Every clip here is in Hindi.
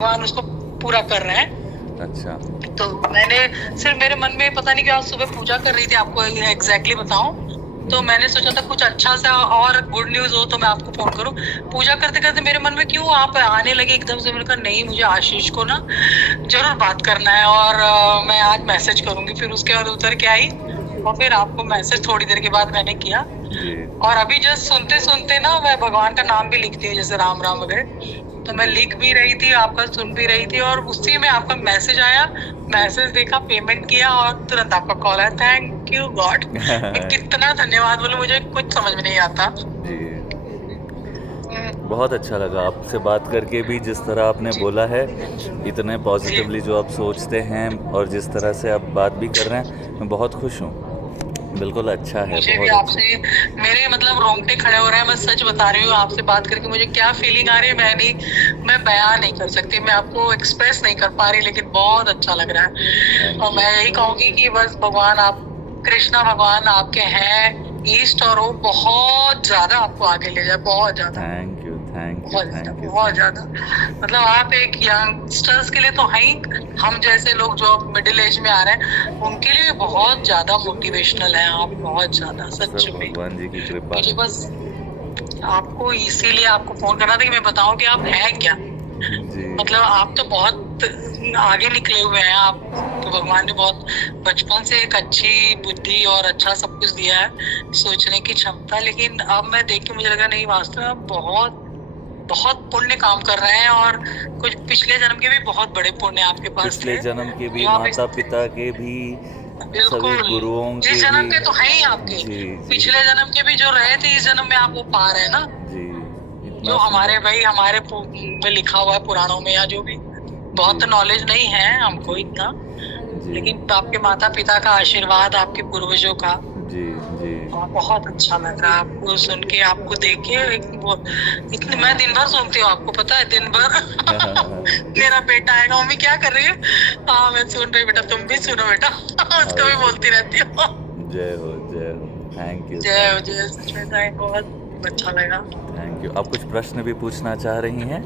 भगवान उसको पूरा कर रहे हैं। अच्छा। तो मैंने सिर्फ मेरे मन में पता नहीं क्या सुबह पूजा कर रही थी, आपको एग्जैक्टली बताऊं तो मैंने सोचा था कुछ अच्छा सा और गुड न्यूज हो तो मैं आपको फोन करूं। पूजा करते करते मेरे मन में क्यों आप आने लगे एकदम से। मैंने कहा नहीं, मुझे आशीष को ना जरूर बात करना है और मैं आज मैसेज करूंगी। फिर उसके बाद उतर के आई और फिर आपको मैसेज थोड़ी देर के बाद मैंने किया। जी। और अभी जस्ट सुनते सुनते ना मैं भगवान का नाम भी लिखती हूँ, जैसे राम राम वगैरह, तो मैं लिख भी रही थी, आपका सुन भी रही थी और उसी में आपका मैसेज आया। मैसेज देखा, पेमेंट किया और तुरंत आपका कॉल आया। Thank you God. कितना धन्यवाद बोलूं, मुझे कुछ समझ में नहीं आता। जी, बहुत अच्छा लगा आपसे बात करके भी। जिस तरह आपने जी बोला है, इतने जी, पॉजिटिवली जो आप सोचते हैं और जिस तरह से आप बात भी कर रहे हैं, मैं बहुत खुश हूँ। बिल्कुल अच्छा है, मुझे भी बहुत अच्छा। आपसे मेरे मतलब रोंगटे खड़े हो रहे हैं। मैं सच बता रही हूँ, आपसे बात करके मुझे क्या फीलिंग आ रही है मैं बयान नहीं कर सकती, मैं आपको एक्सप्रेस नहीं कर पा रही, लेकिन बहुत अच्छा लग रहा है। थैंक और यू। मैं यही कहूंगी कि बस भगवान आप, कृष्णा भगवान आपके हैं ईस्ट, और वो बहुत ज्यादा आपको आगे ले जाए, बहुत ज्यादा, थैंक यू, थैंक यू, बहुत ज्यादा, थैंक यू, बहुत थैंक ज्यादा। मतलब आप एक यंगस्टर्स के लिए तो हैं ही, हम जैसे लोग जो अब मिडिल एज में आ रहे हैं उनके लिए बहुत ज्यादा मोटिवेशनल है आप, बहुत ज्यादा यू। सच सब में। भगवान जी की कृपा मुझे है। बस आपको इसीलिए आपको फोन करना था कि मैं बताऊं कि आप हैं क्या। जी। मतलब आप तो बहुत आगे निकले हुए हैं आप, तो भगवान ने बहुत बचपन से एक अच्छी बुद्धि और अच्छा सब कुछ दिया है, सोचने की क्षमता। लेकिन अब मैं देख के मुझे लगा नहीं, वास्तव में आप बहुत बहुत पुण्य काम कर रहे हैं, और कुछ पिछले जन्म के भी बहुत बड़े पुण्य आपके पास पिछले थे जन्म के भी, जो आप माता पिता के भी, सभी बिल्कुल गुरुओं इस के भी। जन्म के तो है ही आपके, जी। जी। पिछले जन्म के भी जो रहे थे इस जन्म में आप वो पा रहे हैं ना। जी। इतना जो हमारे सुंदर। भाई हमारे में लिखा हुआ है पुराणों में, या जो भी, जी। बहुत नॉलेज नहीं है हमको जी। इतना, जी। लेकिन आपके माता पिता का आशीर्वाद, आपके पूर्वजों का, जी। जी। और बहुत अच्छा लग रहा है आपको सुन के, आपको देख के। इतने मैं दिन भर सुनती हूँ, आपको पता है, दिन भर मेरा बेटा आएगा, मम्मी क्या कर रही है, हाँ मैं सुन रही, बेटा तुम भी सुनो बेटा। उसको भी अवश्य। बोलती रहती हूँ। जय हो, जय हो। थैंक यू, जय हो, थैंक यू। जय, सच में थैंक, बहुत अच्छा लगा। Thank you. आप कुछ प्रश्न भी पूछना चाह रही हैं?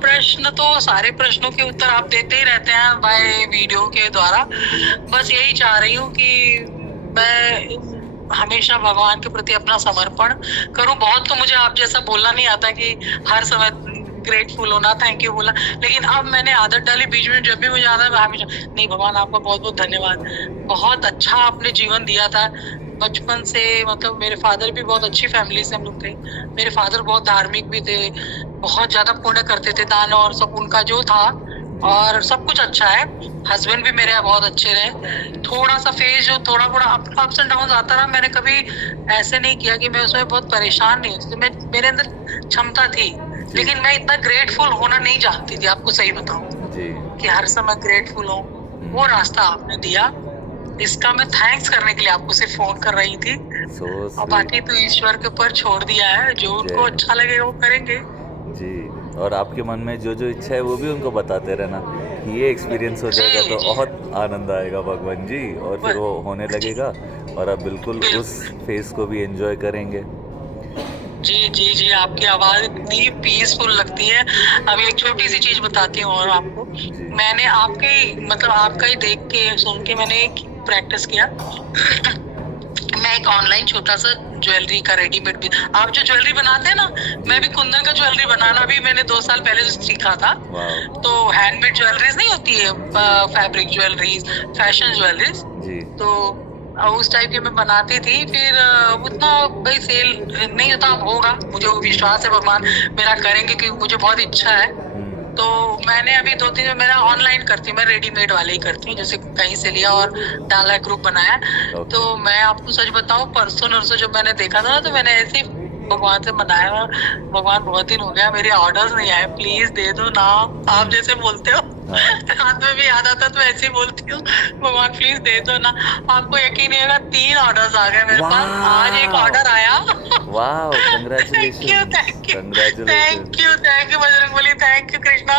प्रश्न तो सारे प्रश्नों के उत्तर आप देते ही रहते हैं बाय वीडियो के द्वारा। बस यही चाह रही हूँ कि मैं हमेशा भगवान के प्रति अपना समर्पण करूं। बहुत तो मुझे आप जैसा बोलना नहीं आता कि हर समय ग्रेटफुल होना, थैंक यू बोलना, लेकिन अब मैंने आदत डाली बीच में, जब भी मुझे आता है मैं हमेशा, नहीं भगवान आपका बहुत बहुत धन्यवाद, बहुत अच्छा आपने जीवन दिया था बचपन से। मतलब मेरे फादर भी बहुत अच्छी फैमिली से हम लोग थे, मेरे फादर बहुत धार्मिक भी थे, बहुत ज्यादा पुण्य करते थे, दान और सब उनका जो था, जी। और सब कुछ अच्छा है। हस्बैंड भी मेरे बहुत अच्छे रहे। थोड़ा सा फेज जो थोड़ा थोड़ा अप्स एंड डाउन आता रहा, मैंने कभी ऐसे नहीं किया कि मैं उसमें बहुत परेशान नहीं होती थी, मैं मेरे अंदर क्षमता थी, जी। लेकिन मैं इतना ग्रेटफुल होना नहीं जानती थी, आपको सही बताऊं जी। कि हर समय ग्रेटफुल हूँ। वो रास्ता आपने दिया, इसका मैं थैंक्स करने के लिए आपको सिर्फ फोन कर रही थी। सो और बाकी स्वीट। तो ईश्वर के ऊपर छोड़ दिया है, जो उनको जय अच्छा हो। लगेगा वो करेंगे। जी। और आपके मन में जो जो इच्छा है वो भी उनको बताते रहना कि ये एक्सपीरियंस हो जाएगा जी तो जी, बहुत आनंद आएगा भगवान जी, और फिर वो होने जी लगेगा और आप बिल्कुल उस बिल्कुल। फेस को भी एंजॉय करेंगे। जी जी जी, आपकी आवाज इतनी पीसफुल लगती है। अभी एक छोटी सी चीज बताती हूँ और आपको, जी। मैंने आपके मतलब आपका ही देख के सुन के मैंने एक प्रैक्टिस किया। मैं एक ऑनलाइन छोटा सा ज्वेलरी का रेडीमेड भी, आप जो ज्वेलरी बनाते हैं ना, जी। मैं भी कुंदन का ज्वेलरी बनाना भी मैंने 2 साल पहले जो सीखा था। वाह। तो हैंडमेड ज्वेलरीज नहीं होती है, जी। फैब्रिक ज्वेलरीज, फैशन ज्वेलरीज, जी। तो उस टाइप की मैं बनाती थी। फिर उतना भाई सेल नहीं होता, अब होगा, मुझे वो विश्वास है भगवान मेरा करेंगे, क्योंकि मुझे बहुत इच्छा है। तो मैंने अभी 2-3 मेरा ऑनलाइन करती हूँ, मैं रेडीमेड वाले ही करती हूँ, जैसे कहीं से लिया और डाला, ग्रुप बनाया। ओके। तो मैं आपको सच बताऊं, परसों नरसों जब मैंने देखा था ना, तो मैंने ऐसे ही भगवान से मनाया, भगवान बहुत दिन हो गया मेरे ऑर्डर्स नहीं आए, प्लीज दे दो ना। आप जैसे बोलते हो हाँ। रात में भी याद आता तो ऐसे ही बोलती हूँ, भगवान प्लीज दे दो ना। आपको यकीन नहीं होगा, 3 ऑर्डर्स आ गए मेरे पास, आज एक वाह। ऑर्डर आया। वाह, thank you, congratulations, thank you, congratulation. Thank you Bajrangbali, thank you Krishna.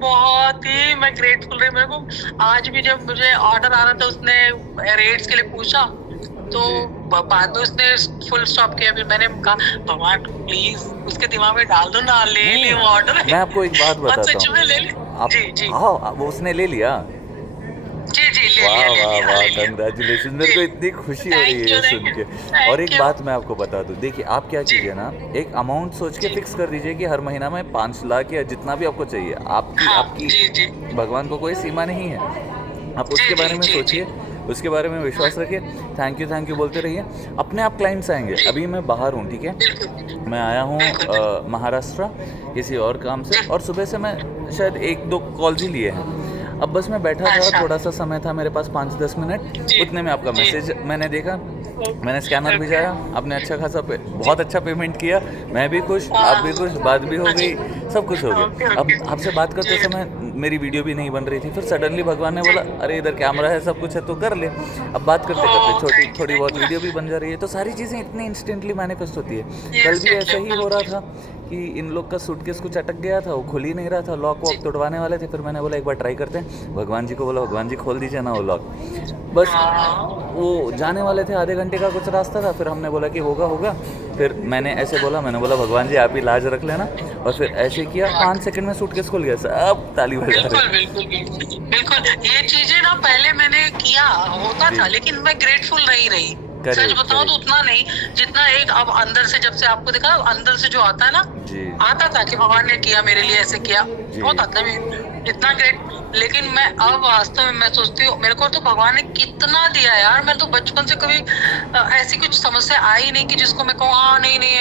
बहुत ही मैं ग्रेटफुल रही, मेरे को आज भी जब मुझे ऑर्डर आ रहा था, उसने रेट्स के लिए पूछा, तो जी। बाद में उसने फुल स्टॉप किया। फिर मैंने कहा भगवान प्लीज उसके दिमाग में डाल दो ना, ले नहीं ले वो ऑर्डर। मैं आपको एक बात और बताता सच में ले ले। हूँ। आप जी जी वो उसने ले लिया। जी जी, ले वाह लिया ले वाह लिया वाह, ले लिया। कंग्रेचुलेशन, मेरे को जी, इतनी खुशी हो रही है ये सुन के। और थैंक एक यू। बात मैं आपको बता दूं, देखिए आप क्या जी कीजिए ना, एक अमाउंट सोच के जी, फिक्स कर दीजिए कि हर महीना में 5 लाख या जितना भी आपको चाहिए। आपकी हाँ आपकी जी जी भगवान को कोई सीमा नहीं है। आप जी उसके जी बारे में जी जी। सोचिए, उसके बारे में विश्वास रखिए, थैंक यू बोलते रहिए, अपने आप क्लाइंट्स आएंगे। जी, अभी मैं बाहर हूँ, ठीक है, बिल्कुल मैं आया हूँ बिल्कुल बिल्कुल। महाराष्ट्र किसी और काम से, जी, और सुबह से मैं शायद 1-2 कॉल्स ही लिए हैं। अब बस मैं बैठा था, अच्छा। थोड़ा सा समय था मेरे पास, 5-10 मिनट, जी उतने में आपका जी। मैसेज मैंने देखा। मैंने स्कैनर ओके। भिजाया, आपने अच्छा खासा जी, बहुत अच्छा पेमेंट किया, मैं भी खुश, आप भी खुश, बात भी हो हाँ जी। गई, सब कुछ हो ओके गया। ओके। अब आपसे बात करते जी समय मेरी वीडियो भी नहीं बन रही थी, फिर सडनली भगवान ने जी। बोला अरे इधर कैमरा है, सब कुछ है, तो कर ले। अब बात करते करते ओह छोटी थैंक थोड़ी बहुत यू। वीडियो भी बन जा रही है, तो सारी चीज़ें इतनी इंस्टेंटली मैनिफेस्ट होती है। कल भी इंस्टेंटली ऐसा ही हो रहा बिल्कुल। था कि इन लोग का सूटकेस कुछ अटक गया था, वो खुल ही नहीं रहा था, लॉक जी। वॉक तोड़वाने वाले थे। फिर मैंने बोला एक बार ट्राई करते हैं, भगवान जी को बोला भगवान जी खोल दीजिए ना वो लॉक। बस हाँ, वो जाने वाले थे, आधे घंटे का कुछ रास्ता था, फिर हमने बोला कि होगा। फिर मैंने ऐसे बोला, मैंने बोला भगवान जी आप ही लाज रख लेना, और फिर ऐसे किया, हाँ। 5 सेकंड में सूटकेस खुल गया। सब ताली बजा बिल्कुल रहे। बिल्कुल बिल्कुल बिल्कुल। ये चीजें ना पहले मैंने किया होता जी, था, लेकिन मैं ग्रेटफुल नहीं रही। सच करेक्ट बताऊं तो करेक्ट। उतना नहीं जितना एक अब अंदर से, जब से आपको देखा अंदर से जो आता है ना, जी आता था कि भगवान ने किया मेरे लिए, ऐसे किया, जी होता था मैं इतना ग्रेट। लेकिन मैं अब वास्तव में मैं सोचती हूँ मेरे को तो भगवान ने कितना दिया यार। मैं तो बचपन से कभी ऐसी कुछ समस्या आई नहीं कि जिसको मैं कहूँ हाँ नहीं नहीं,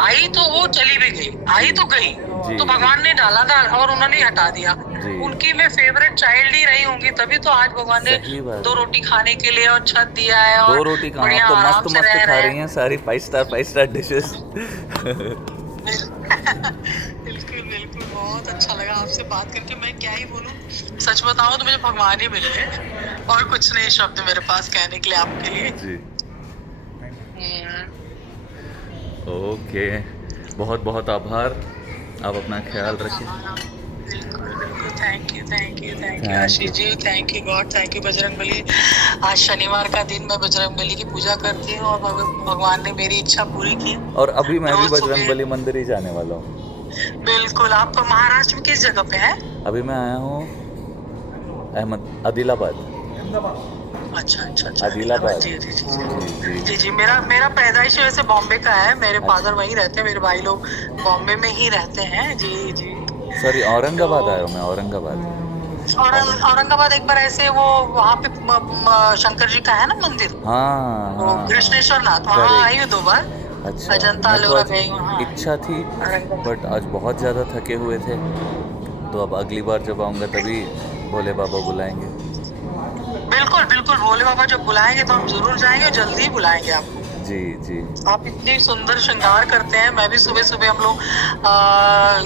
आई तो वो चली भी गई, आई जी तो गई। जी तो जी भगवान ने डाला था और उन्होंने ही हटा दिया। जी। उनकी मैं फेवरेट चाइल्ड ही रही होंगी, तभी तो आज भगवान ने सही बात 2 है। रोटी खाने के लिए और छत दिया है, 2 और रोटी कहाँ, आप बढ़िया तो आराम मस्त से मस्त रह खा रहे रही हैं। हैं सारी 5 स्टार डिशेस। बिल्कुल बिल्कुल, बहुत अच्छा लगा आपसे बात करके। मैं क्या ही बोलूं, सच बताऊं तो मुझे भगवान ही मिल गए, और कुछ नहीं शब्द मेरे पास कहने के लिए आपके लिए। जी हम्म, ओके, बहुत बहुत आभार, आप अपना मेरा ख्याल भी रखिए। आभार बिल्कुल बिल्कुल। Thank you thank you thank you thank Ashish you. जी, thank you God, thank you Bajrang Bali. आज शनिवार का दिन मैं बजरंग बली की पूजा करती हूँ, और भगवान ने मेरी इच्छा पूरी की। और अभी मैं भी रोज बजरंग सुबह बली मंदिर ही जाने वाला हूँ। बिल्कुल। आप महाराष्ट्र में किस जगह पे है? अभी मैं आया हूँ आदिलाबाद। अच्छा अच्छा अच्छा, आदिलाबाद। आदिलाबाद। जी जी जी जी जी जी। जी जी। मेरा मेरा पैदाइश वैसे बॉम्बे का है, मेरे अच्छा, फादर वहीं रहते हैं, मेरे भाई लोग बॉम्बे में ही रहते हैं। जी जी। सॉरी, तो औरंगाबाद आया हूँ मैं, औरंगाबाद। औरंगाबाद एक बार ऐसे वो वहाँ पे शंकर जी का है ना मंदिर, हाँ वो हाँ हाँ, कृष्णेश्वर नाथ, वहाँ आई हूँ करेक्ट। 2 बार। अच्छा, अजंता मेरे को एलोरा आज गई हूँ, हाँ। इच्छा थी, औरंगाबाद। बट आज बहुत ज़्यादा थके हुए थे, तो अब अगली बार जब आऊँगा तभी भोले बाबा बुलाएंगे। बिल्कुल बिल्कुल, भोले बाबा जब बुलाएंगे तो हम जरूर जाएंगे, और जल्दी ही बुलाएंगे आपको। जी जी। आप इतनी सुंदर श्रृंगार करते हैं। मैं भी सुबह सुबह हम लोग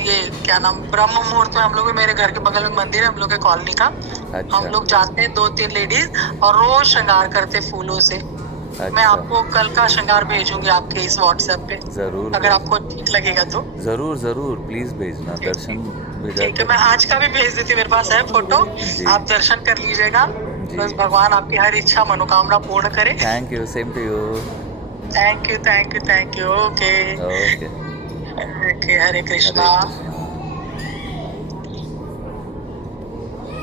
ये क्या नाम, ब्रह्म मुहूर्त में हम लोग, मेरे घर के बगल में मंदिर है हम लोग के कॉलोनी का, हम अच्छा लोग जाते हैं 2-3 लेडीज, और रोज श्रृंगार करते फूलों से। मैं अच्छा, आपको कल का श्रृंगार भेजूंगी आपके इस व्हाट्सएप पे, ज़रूर अगर आपको भेजना, ठीक लगेगा तो। ज़रूर ज़रूर, प्लीज़ भेजना, ठीक दर्शन ठीक भेजा ठीक है, मैं कर। आज का भी भेज देती हूँ, मेरे पास है फोटो। जी आप दर्शन कर लीजिएगा। जी। बस भगवान आपकी हर इच्छा मनोकामना पूर्ण करे। Thank you, same to you. Thank you thank you thank you. Okay okay, okay, Hare Hare Krishna. Krishna.